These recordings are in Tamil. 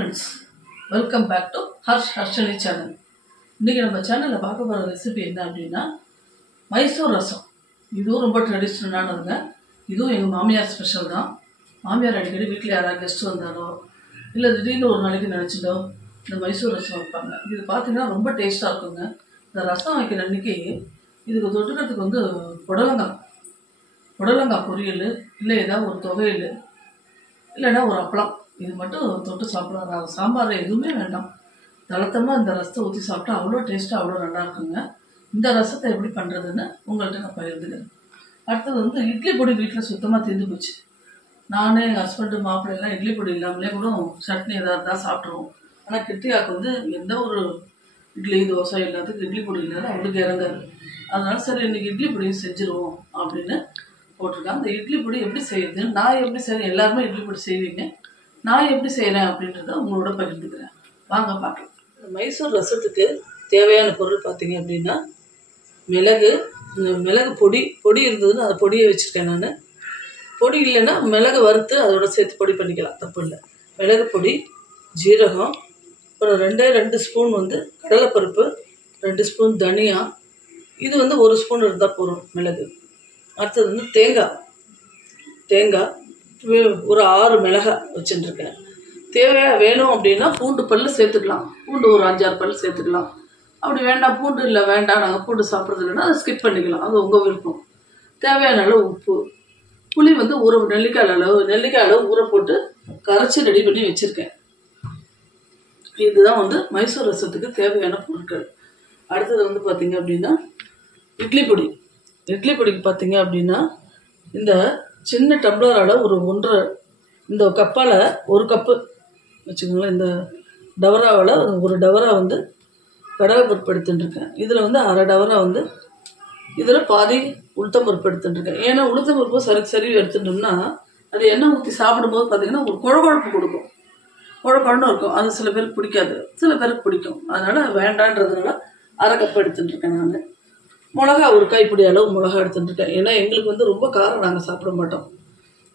friends, welcome back to Harshani channel. இன்னைக்கு நம்ம சேனல்ல பார்க்க போற ரெசிபி என்ன அப்படினா மைசூர் ரசம். இதுவும் ரொம்ப ட்ரெடிஷனலானதுங்க. இதுவும் எங்க மாமியார் ஸ்பெஷல் தான். மாமியார் அடிக்கடி வீட்ல யாராவது கெஸ்ட் வந்தாலோ இல்ல திடீர்னு ஒரு நாளைக்கு நினைச்சிட்டோ இந்த மைசூர் ரசம் வைப்பாங்க. இது பாத்தீங்கன்னா ரொம்ப டேஸ்டா இருக்குங்க. இந்த ரசம் வைக்கிற அன்னைக்கு இதுக்கு தொட்டுக்கிறதுக்கு வந்து புடலங்காய் பொரியல் இல்லை ஏதாவது ஒரு துவையல் இல்லைன்னா ஒரு அப்பளம் இது மட்டும் தொட்டு சாப்பிடலாம். சாம்பார் எதுவுமே வேண்டாம். தளத்தமாக இந்த ரசத்தை ஊற்றி சாப்பிட்டா அவ்வளோ டேஸ்ட்டாக அவ்வளோ நல்லா இருக்குங்க. இந்த ரசத்தை எப்படி பண்ணுறதுன்னு உங்கள்கிட்ட நான் பகிர்ந்துக்கிறேன். அடுத்தது வந்து இட்லி பொடி வீட்டில் சுத்தமாக தீர்ந்து போச்சு. நானே எங்கள் ஹஸ்பண்டு மாப்பிள்ளைலாம் இட்லி பொடி இல்லாமலே கூட சட்னி எதாவது இருந்தால் சாப்பிட்ருவோம். ஆனால் கிருத்திகாவுக்கு வந்து எந்த ஒரு இட்லி தோசை எல்லாத்துக்கும் இட்லி பொடி இல்லாத அவளுக்கு இறங்காது. அதனால சரி இன்னைக்கு இட்லி பொடியும் செஞ்சுருவோம் அப்படின்னு போட்டிருக்காங்க. அந்த இட்லி பொடி எப்படி செய்யுதுன்னு நான் எப்படி செய்கிறேன், எல்லாருமே இட்லி பொடி செய்வீங்க, நான் எப்படி செய்கிறேன் அப்படின்றத உங்களோட பகிர்ந்துக்கிறேன். வாங்க பார்க்கலாம். மைசூர் ரசத்துக்கு தேவையான பொருள் பார்த்தீங்க அப்படின்னா மிளகு பொடி இருந்ததுன்னு அந்த பொடியை வச்சுருக்கேன். நான் பொடி இல்லைன்னா மிளகு வறுத்து அதோட சேர்த்து பொடி பண்ணிக்கலாம், தப்பு இல்லை. மிளகு பொடி, ஜீரகம், அப்புறம் 2 ஸ்பூன் வந்து கடலைப்பருப்பு, 2 ஸ்பூன் தனியா, இது வந்து 1 ஸ்பூன் இருந்தால் போதும் மிளகு. அடுத்தது வந்து தேங்காய் ஒரு 6 மிளகாய் வச்சுட்டுருக்கேன். வேணும் அப்படின்னா பூண்டு பல் சேர்த்துக்கலாம். பூண்டு ஒரு 5-6 பல் சேர்த்துக்கலாம். அப்படி வேண்டாம், பூண்டு இல்லை வேண்டாம் நாங்கள் பூண்டு சாப்பிட்றது இல்லைன்னா அதை ஸ்கிப் பண்ணிக்கலாம், அது உங்கள் விருப்பம். தேவையான அளவு உப்பு, புளி வந்து நெல்லிக்காய் அளவு ஊற போட்டு கரைச்சி ரெடி பண்ணி வச்சுருக்கேன். இதுதான் வந்து மைசூர் ரசத்துக்கு தேவையான பொருட்கள். அடுத்தது வந்து பார்த்தீங்க அப்படின்னா இட்லி பொடிக்கு பார்த்தீங்க அப்படின்னா இந்த சின்ன டம்ளரால் ஒரு 1.5 இந்த கப்பால் 1 கப்பு வச்சுக்கோங்களேன். இந்த டவராவில் ஒரு டவரா வந்து கடலைப்பருப்பு எடுத்துட்டுருக்கேன். இதில் வந்து 1/2 டவரா வந்து இதில் பாதி உளுத்தம்பருப்பு எடுத்துட்டுருக்கேன். ஏன்னா உளுத்தம்பருப்பு சரி எடுத்துட்டோம்னா அது எண்ணெய் ஊற்றி சாப்பிடும்போது பார்த்தீங்கன்னா ஒரு குழகுழப்பு கொடுக்கும், குழன்னு இருக்கும். அது சில பேருக்கு பிடிக்காது, சில பேருக்கு பிடிக்கும். அதனால் வேண்டான்றதுனால 1/2 கப் எடுத்துட்டுருக்கேன். நான் மிளகா ஒரு கைப்பிடி அளவு மிளகா எடுத்துட்டுருக்கேன். ஏன்னா எங்களுக்கு வந்து ரொம்ப காரம் நாங்கள் சாப்பிட மாட்டோம்,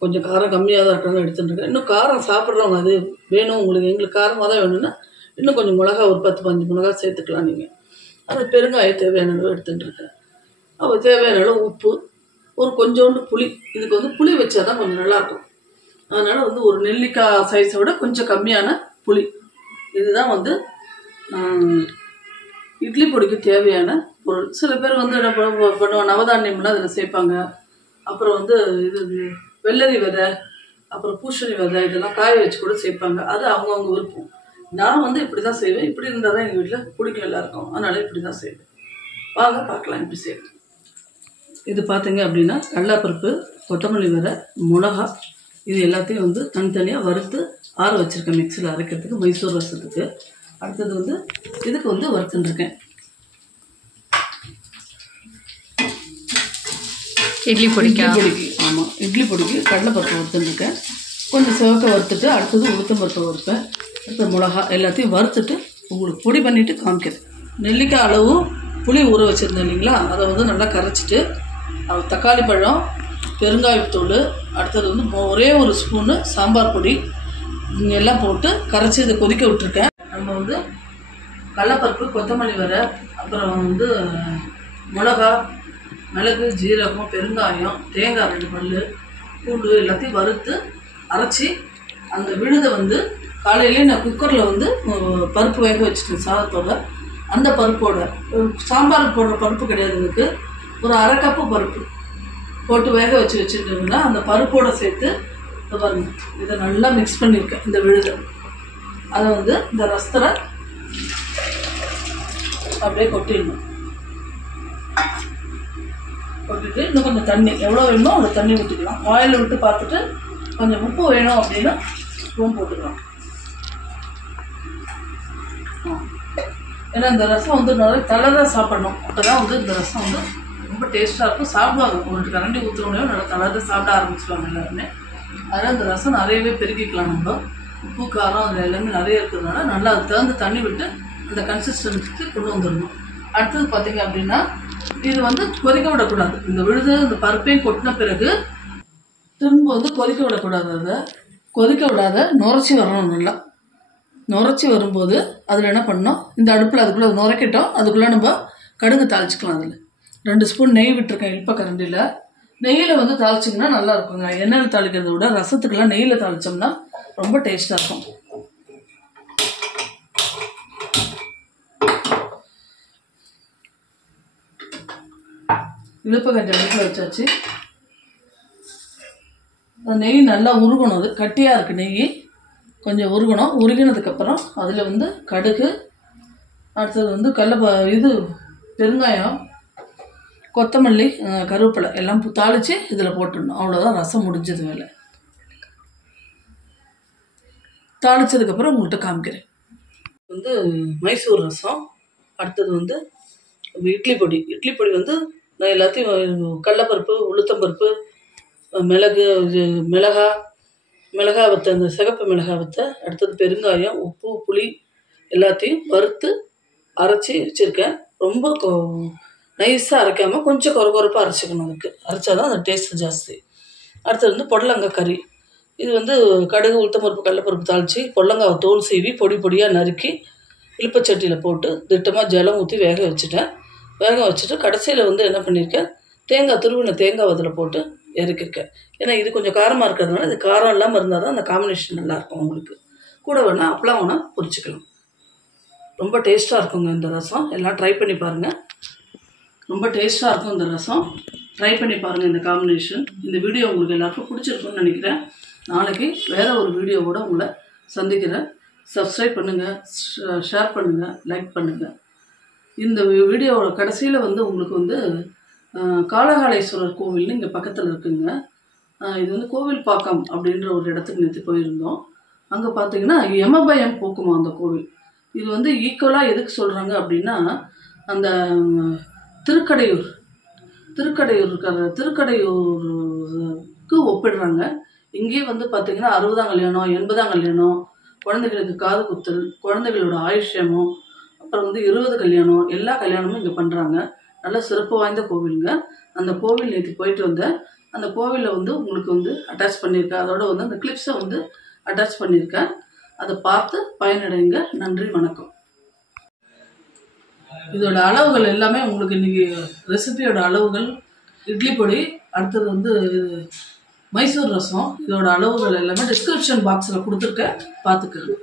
கொஞ்சம் காரம் கம்மியாக தான் இருக்கணும் எடுத்துட்டுருக்கேன். இன்னும் காரம் சாப்பிட்றவங்க அது வேணும் உங்களுக்கு, எங்களுக்கு காரமாக தான் வேணும்னா இன்னும் கொஞ்சம் மிளகா ஒரு 10-15 மிளகா சேர்த்துக்கலாம் நீங்கள். அது பெருங்காயம் தேவையான அளவு எடுத்துட்டுருக்கேன். அப்போ தேவையான அளவு உப்பு, ஒரு கொஞ்சோண்டு புளி. இதுக்கு வந்து புளி வச்சா தான் கொஞ்சம் நல்லாயிருக்கும். அதனால் வந்து ஒரு நெல்லிக்காய் சைஸை விட கொஞ்சம் கம்மியான புளி. இதுதான் வந்து இட்லி பொடிக்கு தேவையான பொருள். சில பேர் வந்து என்ன பண்ணுவாங்க, நவதானியம்லாம் அதில் சேர்ப்பாங்க. அப்புறம் வந்து இது வெள்ளரி விதை, அப்புறம் பூசணி விதை, இதெல்லாம் காய வச்சு கூட சேர்ப்பாங்க. அது அவங்கவுங்க விருப்பம். நான் வந்து இப்படி தான் செய்வேன். இப்படி இருந்தால் தான் எங்கள் வீட்டில் பிடிக்கும் எல்லாருக்கும். அதனால இப்படி தான் செய்வேன். வாங்க பார்க்கலாம் எப்படி செய்வேன். இது பார்த்தீங்க அப்படின்னா கடலைப்பருப்பு, கொத்தமல்லி விதை, மிளகா, இது எல்லாத்தையும் வந்து தனித்தனியாக வறுத்து ஆற வச்சுருக்கேன் மிக்சியில் அரைக்கிறதுக்கு மைசூர் ரசத்துக்கு. அடுத்தது வந்து இதுக்கு வந்து வறுத்துட்டுருக்கேன் இட்லி பொடிக்கு. ஆமாம், இட்லி பொடிக்கு கடலைப்பருப்பு வறுத்துட்டுருக்கேன். கொஞ்சம் சிவக்க வறுத்துட்டு அடுத்தது உளுத்தம்பருப்பு வறுப்பேன். அடுத்த மிளகா எல்லாத்தையும் வறுத்துட்டு உங்களுக்கு பொடி பண்ணிவிட்டு காமிக்கிறேன். நெல்லிக்காய் அளவு புளி ஊற வச்சுருந்தேன் இல்லைங்களா, அதை வந்து நல்லா கரைச்சிட்டு தக்காளி பழம், பெருங்காயத்தூள், அடுத்தது வந்து ஒரே 1 ஸ்பூனு சாம்பார் பொடி எல்லாம் போட்டு கரைச்சி இதை கொதிக்க விட்டுருக்கேன். நம்ம வந்து கடலைப்பருப்பு, கொத்தமல்லி விதை, அப்புறம் வந்து மிளகு, ஜீரகம், பெருங்காயம், தேங்காய் 2 பல், பூண்டு எல்லாத்தையும் வறுத்து அரைச்சி அந்த விழுதை வந்து காலையிலே நான் குக்கரில் வந்து பருப்பு வேக வச்சுட்டேன் சாதத்தோட. அந்த பருப்போட சாம்பார் போடுற பருப்பு கிடையாது, இதுக்கு ஒரு 1/2 கப்பு பருப்பு போட்டு வேக வச்சுருந்தோம்னா அந்த பருப்போடு சேர்த்து பாருங்க இதை நல்லா மிக்ஸ் பண்ணியிருக்கேன். இந்த விழுதை அதை வந்து இந்த ரசத்தில் அப்படியே கொட்டிடணும். கொட்டிட்டு இன்னும் கொஞ்சம் தண்ணி எவ்வளோ வேணுமோ அவ்வளோ தண்ணி ஊற்றிக்கலாம். ஆயில் விட்டு பார்த்துட்டு கொஞ்சம் உப்பு வேணும் அப்படின்னா உப்பும் போட்டுக்கலாம். ஏன்னா இந்த ரசம் வந்து நிறைய தளராக சாப்பிடணும், அப்போ தான் வந்து இந்த ரசம் வந்து ரொம்ப டேஸ்ட்டாக இருக்கும். சாப்பிடுவாங்க, 1 கரண்டி ஊற்றுறோன்னே நல்லா தளராக சாப்பிட ஆரம்பிச்சுடுவாங்க எல்லாருமே. அதனால் இந்த ரசம் நிறையவே பெருக்கிக்கலாம். நம்ம உப்பு காரம் அதில் எல்லாமே நிறைய இருக்கிறதுனால நல்லா அதுக்கு தகுந்த தண்ணி விட்டு அந்த கன்சிஸ்டன்சிக்கு கொண்டு வந்துடணும். அடுத்தது பார்த்தீங்க அப்படின்னா இது வந்து கொதிக்க விடக்கூடாது. இந்த விழுது இந்த பருப்பையும் கொட்டின பிறகு திரும்ப வந்து கொதிக்க விடக்கூடாது. அதை கொதிக்க விடாத நுரைச்சி வரணும் நல்லா. நுரைச்சி வரும்போது அதில் என்ன பண்ணோம், இந்த அடுப்பில் அதுக்குள்ளே நுரைக்கிட்டோம், அதுக்குள்ளே நம்ம கடுகு தாளிச்சிக்கலாம். அதில் 2 ஸ்பூன் நெய் விட்டுருக்கேன் இல்பக்கரண்டியில். நெய்யில் வந்து தாளிச்சிங்கன்னா நல்லா இருக்குங்க. எண்ணெயில் தாளிக்கிறத விட ரசத்துக்கெல்லாம் நெய்யில் தாளித்தோம்னா ரொம்ப டேஸ்ட்டாக இருக்கும். இழுப்பக்கஞ்சி அடுப்பில் வச்சாச்சு. நெய் நல்லா உருகணும். அது கட்டியாக இருக்குது, நெய் கொஞ்சம் உருகணும். உருகினதுக்கப்புறம் அதில் வந்து கடுகு, அடுத்தது வந்து இது பெருங்காயம், கொத்தமல்லி, கருவேப்பிலை எல்லாம் தாளித்து இதில் போட்டுடணும். அவ்வளோதான், ரசம் முடிஞ்சது வேலை. தாளித்ததுக்கப்புறம் உங்கள்கிட்ட காமிக்கிறேன். வந்து மைசூர் ரசம். அடுத்தது வந்து இட்லி பொடி. இட்லி பொடி வந்து நான் எல்லாத்தையும் கடலைப்பருப்பு, உளுத்தம்பருப்பு, மிளகா வத்தை, அந்த சிகப்பு மிளகா வத்தை, அடுத்தது பெருங்காயம், உப்பு, புளி எல்லாத்தையும் வறுத்து அரைச்சி வச்சுருக்கேன். ரொம்ப நைஸாக அரைக்காமல் கொஞ்சம் கொரப்பாக அரைச்சிக்கணும். அதுக்கு அரைச்சாதான் அந்த டேஸ்ட்டு ஜாஸ்தி. அடுத்தது வந்து பொடலங்காய் கறி. இது வந்து கடுகு, உளுத்தம்பருப்பு, கடலைப்பருப்பு தாளித்து பொடலங்காவை தோல் சீவி பொடி பொடியாக நறுக்கி இழுப்பச்சட்டியில் போட்டு திட்டமாக ஜலம் ஊற்றி வேக வச்சுட்டு கடைசியில் வந்து என்ன பண்ணியிருக்கேன், துருவின தேங்காய் அதில் போட்டு இறக்கிருக்கேன். ஏன்னா இது கொஞ்சம் காரமாக இருக்கிறதுனால இது காரம் இல்லாமல் இருந்தால் தான் அந்த காம்பினேஷன் நல்லாயிருக்கும். உங்களுக்கு கூட வேணால் அப்பளம் வேணால் பொரிச்சிக்கலாம். ரொம்ப டேஸ்ட்டாக இருக்குங்க இந்த ரசம். எல்லாம் ட்ரை பண்ணி பாருங்கள். ரொம்ப டேஸ்ட்டாக இருக்கும் இந்த ரசம். ட்ரை பண்ணி பாருங்கள் இந்த காம்பினேஷன். இந்த வீடியோ உங்களுக்கு எல்லாருக்கும் பிடிச்சிருக்குன்னு நினைக்கிறேன். நாளைக்கு வேறு ஒரு வீடியோவோட உங்களை சந்திக்கிறேன். சப்ஸ்கிரைப் பண்ணுங்கள், ஷேர் பண்ணுங்கள், லைக் பண்ணுங்கள். இந்த வீடியோவோட கடைசியில் வந்து உங்களுக்கு வந்து காளகாலேஸ்வரர் கோவில்னு இங்கே பக்கத்தில் இருக்குங்க. இது வந்து கோவில்பாக்கம் அப்படின்ற ஒரு இடத்துக்கு நேற்று போயிருந்தோம். அங்கே பார்த்தீங்கன்னா யமபயம் போக்குமா அந்த கோவில். இது வந்து ஈக்குவலாக எதுக்கு சொல்கிறாங்க அப்படின்னா, அந்த திருக்கடையூருக்கு ஒப்பிடுறாங்க. இங்கேயே வந்து பார்த்திங்கன்னா 60ஆம் கல்யாணம், 80ஆம் கல்யாணம், குழந்தைகளுக்கு காது குத்தல், குழந்தைகளோட ஆயுஷ்யமும், அப்புறம் வந்து 20 கல்யாணம், எல்லா கல்யாணமும் இங்கே பண்ணுறாங்க. நல்ல சிறப்பு வாய்ந்த கோவிலுங்க. அந்த கோவில் நேற்று போயிட்டு வந்தேன். அந்த கோவிலில் வந்து உங்களுக்கு வந்து அட்டாச் பண்ணியிருக்கேன். அதோட வந்து அந்த கிளிப்ஸை வந்து அட்டாச் பண்ணியிருக்கேன். அதை பார்த்து பயனடைங்க. நன்றி, வணக்கம். இதோட அளவுகள் எல்லாமே உங்களுக்கு இன்றைக்கி ரெசிபியோட அளவுகள், இட்லி பொடி, அடுத்தது வந்து மைசூர் ரசம், இதோட அளவுகள் எல்லாமே டிஸ்கிரிப்ஷன் பாக்ஸில் கொடுத்துருக்கேன், பார்த்துக்கிறேன்.